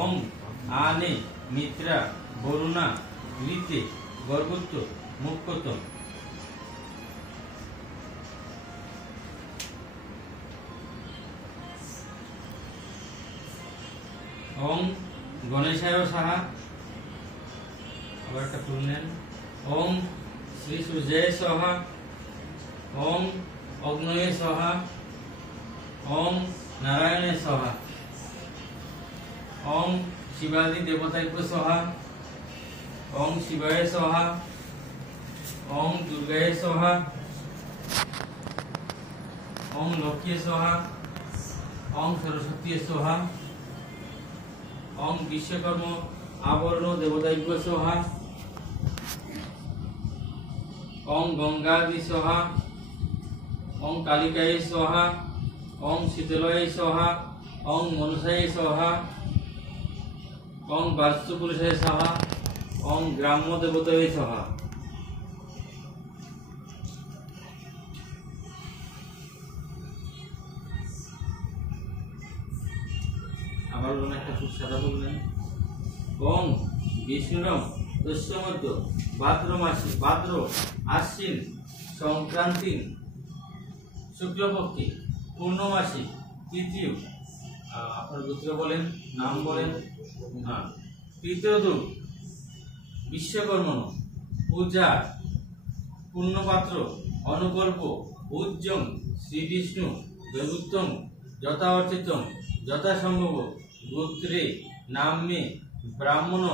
ওং আনে মিত্রা বরুণা ঋতে গর্ভত্ব মুখ্যতম। ওং গণেশায় সাহা, আবার একটা ফুল নেন। ওং শ্রী সূর্যায় স্বাহা, ওং অগ্নয়ে স্বাহা, ওং নারায়ণে স্বাহা, ওং শিবাদি দেবতায় স্বাহা, ওং শিবায় স্বাহা, ওং দুর্গায় স্বাহা, ওং লক্ষ্মী স্বাহা, ওং সরস্বতী স্বাহা, ওং বিশ্বকর্ম আবরণ দেবতায় স্বাহা, ওং গঙ্গাদি স্বাহা, ওং কালিকায় স্বাহা, ওং শীতলয় স্বাহা, ওং মনসায় স্বাহা, ওং বাস্তুপুরুষায় স্বাহা, ওং গ্রাম্য দেবতায় স্বাহা। আবার একটা খুব সাদা বললেন। ওং বিষ্ণুরম দস্য মধ্য ভাদ্র মাসে ভাদ্র আশ্বিন সংক্রান্তি শুক্লপক্ষে পূর্ণমাসী তৃতীয়, আপনার গোত্র বলেন, নাম বলেন। হ্যাঁ, তৃতীয় দুঃখ বিশ্বকর্মণ পূজা পূর্ণপাত্র অনুকল্প উজ্জম শ্রী বিষ্ণু দেবোত্তম যথা অর্চিতম যথাসম্ভব গোত্রে নামে ব্রাহ্মণ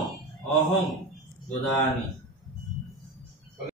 অহং দদামি।